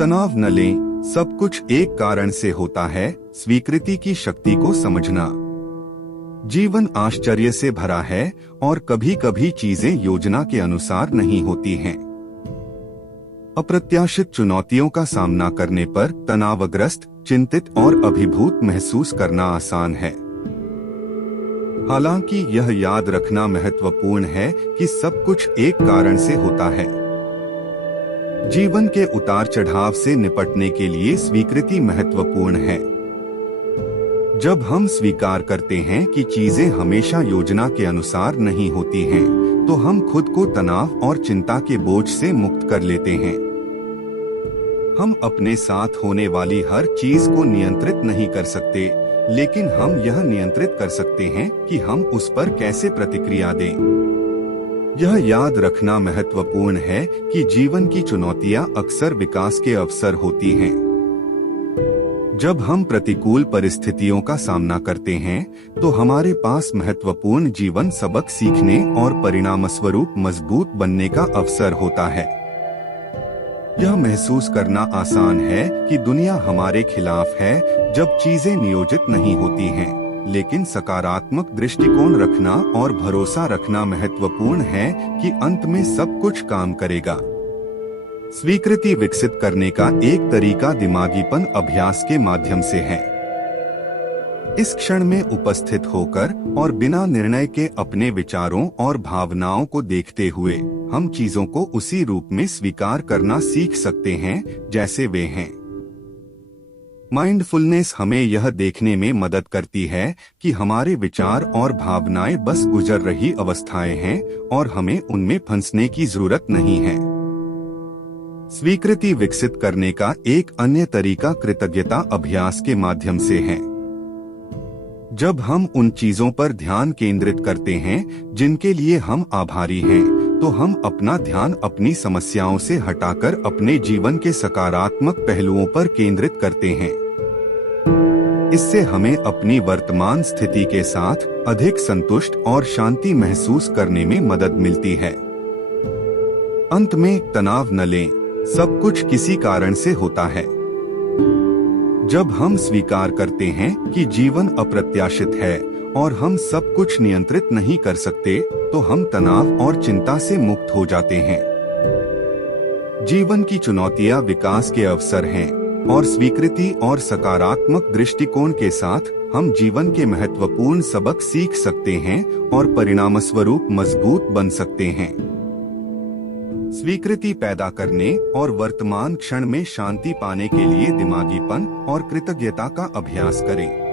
तनाव न लें, सब कुछ एक कारण से होता है। स्वीकृति की शक्ति को समझना। जीवन आश्चर्य से भरा है और कभी कभी चीजें योजना के अनुसार नहीं होती हैं। अप्रत्याशित चुनौतियों का सामना करने पर तनावग्रस्त, चिंतित और अभिभूत महसूस करना आसान है। हालांकि यह याद रखना महत्वपूर्ण है कि सब कुछ एक कारण से होता है। जीवन के उतार चढ़ाव से निपटने के लिए स्वीकृति महत्वपूर्ण है। जब हम स्वीकार करते हैं कि चीजें हमेशा योजना के अनुसार नहीं होती हैं, तो हम खुद को तनाव और चिंता के बोझ से मुक्त कर लेते हैं। हम अपने साथ होने वाली हर चीज को नियंत्रित नहीं कर सकते, लेकिन हम यह नियंत्रित कर सकते हैं कि हम उस पर कैसे प्रतिक्रिया दें। यह याद रखना महत्वपूर्ण है कि जीवन की चुनौतियां अक्सर विकास के अवसर होती हैं। जब हम प्रतिकूल परिस्थितियों का सामना करते हैं, तो हमारे पास महत्वपूर्ण जीवन सबक सीखने और परिणामस्वरूप मजबूत बनने का अवसर होता है। यह महसूस करना आसान है कि दुनिया हमारे खिलाफ है जब चीजें नियोजित नहीं होती हैं, लेकिन सकारात्मक दृष्टिकोण रखना और भरोसा रखना महत्वपूर्ण है कि अंत में सब कुछ काम करेगा। स्वीकृति विकसित करने का एक तरीका दिमागीपन अभ्यास के माध्यम से है। इस क्षण में उपस्थित होकर और बिना निर्णय के अपने विचारों और भावनाओं को देखते हुए हम चीजों को उसी रूप में स्वीकार करना सीख सकते हैं जैसे वे हैं। माइंडफुलनेस हमें यह देखने में मदद करती है कि हमारे विचार और भावनाएं बस गुजर रही अवस्थाएं हैं और हमें उनमें फंसने की जरूरत नहीं है। स्वीकृति विकसित करने का एक अन्य तरीका कृतज्ञता अभ्यास के माध्यम से है। जब हम उन चीजों पर ध्यान केंद्रित करते हैं जिनके लिए हम आभारी हैं, तो हम अपना ध्यान अपनी समस्याओं से हटाकर अपने जीवन के सकारात्मक पहलुओं पर केंद्रित करते हैं। इससे हमें अपनी वर्तमान स्थिति के साथ अधिक संतुष्ट और शांति महसूस करने में मदद मिलती है। अंत में, तनाव न लें, सब कुछ किसी कारण से होता है। जब हम स्वीकार करते हैं कि जीवन अप्रत्याशित है और हम सब कुछ नियंत्रित नहीं कर सकते, तो हम तनाव और चिंता से मुक्त हो जाते हैं। जीवन की चुनौतियां विकास के अवसर हैं और स्वीकृति और सकारात्मक दृष्टिकोण के साथ हम जीवन के महत्वपूर्ण सबक सीख सकते हैं और परिणामस्वरूप मजबूत बन सकते हैं। स्वीकृति पैदा करने और वर्तमान क्षण में शांति पाने के लिए दिमागीपन और कृतज्ञता का अभ्यास करें।